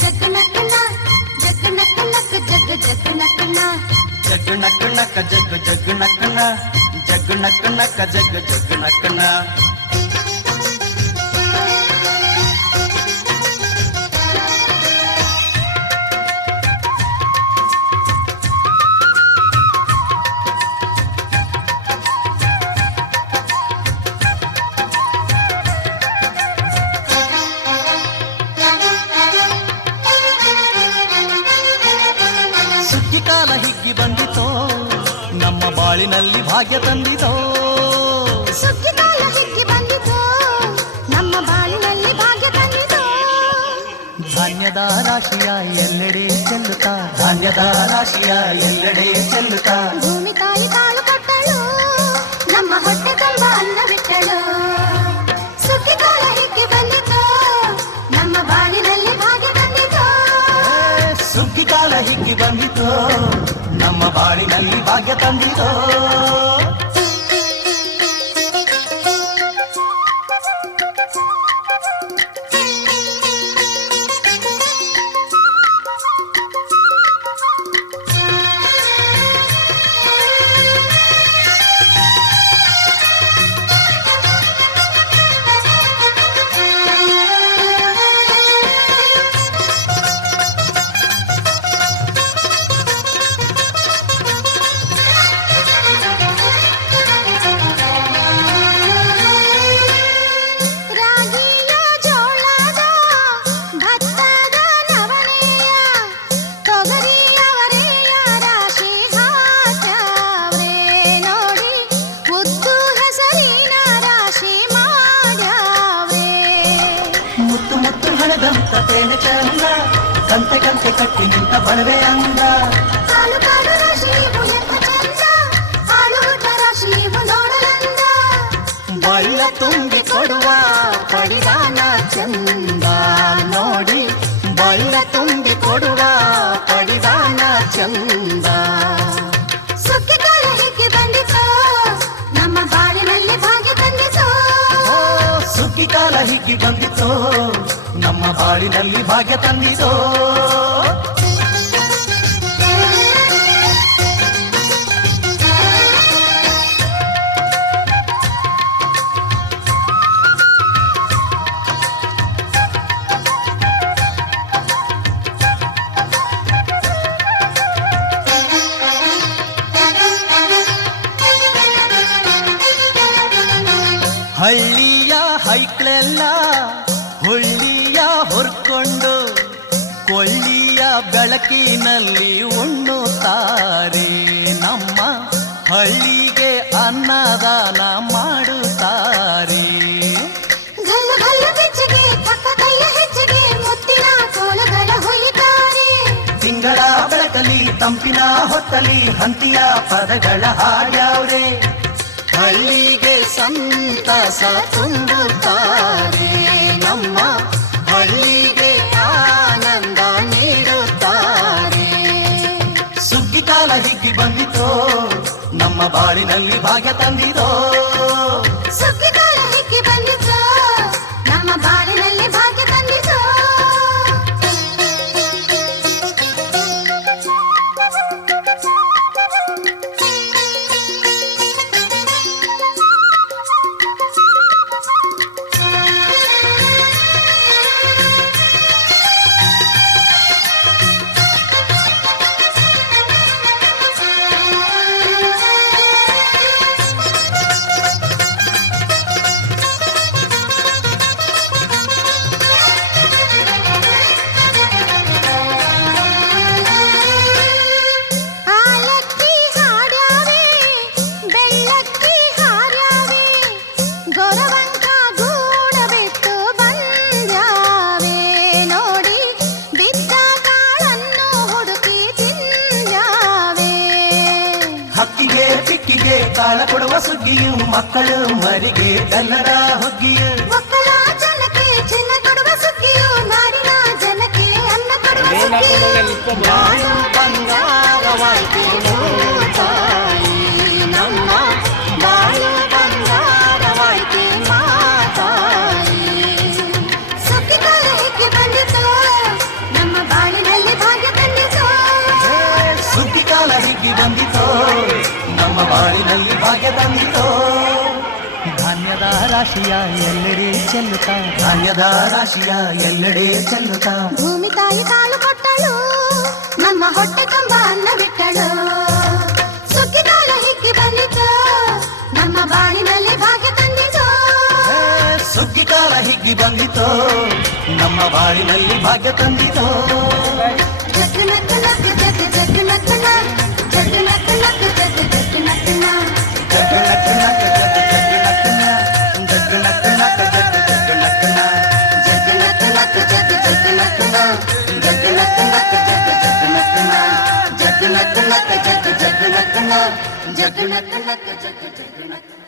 ಜಗ್ ನಕ್ಕನ ಜಗ್ ನಕ್ಕ ನಕ್ಕ ಜಗ್ ಜಗ್ ನಕ್ಕನ ಜಗ್ ನಕ್ಕ ನಕ್ಕ ಜಗ್ ಜಗ್ ನಕ್ಕನ ಜಗ್ ನಕ್ಕ ನಕ್ಕ ಜಗ್ ಜಗ್ ನಕ್ಕನ ಕಾಲ ಹಿಗ್ಗಿ ಬಂದಿತೋ ನಮ್ಮ ಬಾಳಿನಲ್ಲಿ ಭಾಗ್ಯ ತಂದಿತೋ ಸುಗ್ಗಿ ಕಾಲ ಹಿಗ್ಗಿ ಬಂದಿತೋ ನಮ್ಮ ಬಾಳಿನಲ್ಲಿ ಭಾಗ್ಯ ತಂದಿತೋ ಧಾನ್ಯದ ರಾಶಿಯ ಎಲ್ಲೆಡೆ ಚೆಲ್ಲುತ್ತಾ ಧಾನ್ಯದ ರಾಶಿಯ ಎಲ್ಲೆಡೆ ಚೆಲ್ಲುತ್ತಾ ಭೂಮಿ ತಾಯಿ ಕಾಳು ಕೊಟ್ಟಳು ನಮ್ಮ ಹೊಟ್ಟೆ ತುಂಬ ಅನ್ನ ಬಿಟ್ಟಳು ಸುಗ್ಗಿ ಕಾಲ ಹಿಗ್ಗಿ ಬಂದಿತೋ ನಮ್ಮ ಬಾಳಿನಲ್ಲಿ ಭಾಗ್ಯ ತಂದಿತೋ ಸುಗ್ಗಿ ಕಾಲ ಹಿಗ್ಗಿ ಬಂದಿತೋ ನಮ್ಮ ಬಾಳಿನಲ್ಲಿ ಭಾಗ್ಯ ತಂದಿತೋ ಕಂತೆ ಕಂತೆ ಕಟ್ಟಿ ನಿಂತ ಬಣವೆ ಅಂದ ಕಾಲು ಕಾಲು ರಾಶಿ ಎಂತ ಚಂದ ಹಾಲು ಹುಟ್ಟ ರಾಶಿ ನೋಡಲಂದ ಬಳ್ಳ ತುಂಬಿ ಕೊಡುವ ಪಡಿದಾನ ಚಂದ ನೋಡಿ ಬಳ್ಳ ತುಂಬಿ ಕೊಡುವ ಪಡಿದಾನ ಚಂದ ಸುಗ್ಗಿ ಕಾಲ ಹಿಗ್ಗಿ ಬಂದಿತೋ ನಮ್ಮ ಬಾಳಿನಲ್ಲಿ ಭಾಗ್ಯ ತಂದಿತೋ ಸುಗ್ಗಿ ಕಾಲ ಹಿಗ್ಗಿ ಬಂದಿತೋ ನಮ್ಮ ಬಾಳಿನಲ್ಲಿ ಭಾಗ್ಯ ತಂದಿತೋ ಹಳ್ಳಿಯ ಹೈಕ್ಳೆಲ್ಲ ಹುಳ್ಳಿಯ ಹೊರ್ಕೊಂಡು ಕೊಳ್ಳಿಯ ಬೆಳಕಿನಲ್ಲಿ ಉಣ್ಣುತ್ತಾರೆ ನಮ್ಮ ಹಳ್ಳಿಗೆ ಅನ್ನದಾನ ಮಾಡುತ್ತಾರೆ ಗಲ್ಲು ಗಲ್ಲು ಬೆಚ್ಚಗೆ ಪಕ್ಕ ಕೈಯ ಹೆಜ್ಜೆಗೆ ಮುತ್ತಿನ ಕೋಲಗಳ ಹೊಯ್ಯುತ್ತಾರೆ ತಿಂಗಳ ಬೆಳಕಲಿ ತಂಪಿನ ಹೊತ್ತಲಿ ಹಂತಿಯ ಪದಗಳ ಹಾಡ್ಯಾವ್ರೆ ಹಳ್ಳಿಗೆ ಸಂತಸ ತುಂಬುತ್ತಾರೆ ನಮ್ಮ ಹಳ್ಳಿಗೆ ಆನಂದ ನೀಡುತ್ತಾರೆ ಸುಗ್ಗಿ ಕಾಲ ಹಿಗ್ಗಿ ಬಂದಿತೋ ನಮ್ಮ ಬಾಳಿನಲ್ಲಿ ಭಾಗ್ಯ ತಂದಿತೋ ಸುಗ್ಗಿ ಕಾಲ ಹಿಗ್ಗಿ ಬಂದಿತೋ ನಮ್ಮ ಬಾಳಿನಲ್ಲಿ ಭಾಗ್ಯ ತಂದಿತೋ ಹಕ್ಕಿಗೆ ಪಿಕ್ಕಿಗೆ ಕಾಳ ಕೊಡುವ ಸುಗ್ಗಿಯು ಮಕ್ಕಳು ಮರಿಗೆ ಎಲ್ಲರ ಹುಗ್ಗಿಯು ಮಕ್ಕಳ ಜನಕ್ಕೆ ಚಿನ್ನ ಕೊಡುವ ಸುಗ್ಗಿಯು ನಾಡಿನ ಜನಕ್ಕೆ ಅನ್ನ ಕೊಡುವ ಸುಗ್ಗಿಯು ಬಾಳು ಬಂಗಾರವಾಯ್ತು ತಾಯಿ ನಮ್ಮ ಬಾಳು ಬಂಗಾರವಾಯ್ತು ಮಾತಾಯಿ ಸುಗ್ಗಿ ಕಾಲ ಹಿಗ್ಗಿ ಬಂದಿತೋ ನಮ್ಮ ಭಾಗ್ಯ ತಂದಿತೋ ಧಾನ್ಯದ ರಾಶಿಯ ಎಲ್ಲೆಡೆ ಚೆಲ್ಲುತ್ತಾ ಧಾನ್ಯದ ರಾಶಿಯ ಎಲ್ಲೆಡೆ ಚೆಲ್ಲುತ್ತಾ ಭೂಮಿ ತಾಯಿ ಕಾಲು ಕೊಟ್ಟಳು ನಮ್ಮ ಹೊಟ್ಟೆ ತುಂಬ ಅನ್ನ ಬಿಟ್ಟಳು ಸುಗ್ಗಿಕಾಲ ಹಿಕ್ಕಿ ಬಂದಿತು ನಮ್ಮ ಬಾಳಿನಲ್ಲಿ ಭಾಗ್ಯ ತಂದಿತು ಸುಗ್ಗಿ ಕಾಲ ಹಿಗ್ಗಿ ಬಂದಿತೋ ನಮ್ಮ ಬಾಳಿನಲ್ಲಿ ಭಾಗ್ಯ ತಂದಿತೋ ಜಗ್ಗು ನಕ್ಕು ನಕ್ಕು ಜಗ್ಗು ಜಗ್ಗು ನಕ್ಕು ನ ಜಗ್ಗು ನಕ್ಕು ನಕ್ಕು ಜಗ್ಗು ಜಗ್ಗು ನಕ್ಕು ನ ಜಗ್ಗು ನಕ್ಕು ನಕ್ಕ ಜಗ್ಗು ಜಗ್ಗು ನಕ್ಕ ಜಗ್ಗು ನಕ್ಕು ನಕ್ಕ ಜಗ್ಗು ನಕ್ಕು ನಕ್ಕ ಜಗ್ಗು ಜಗ್ಗು ನಕ್ಕು ಜಗ್ಗು ನಕ್ಕು ನಕ್ಕ ಜಗ್ಗು ಜಗ್ಗು ನಕ್ಕು ಜಗ್ಗು ನಕ್ಕು ನಕ್ಕ ಜಗ್ಗು ನಕ್ಕು ನಕ್ಕ ಜಗ್ಗು ಜಗ್ಗು ನಕ್ಕ ಜಗ್ಗು ಜಗ್ಗು ನಕ್ಕ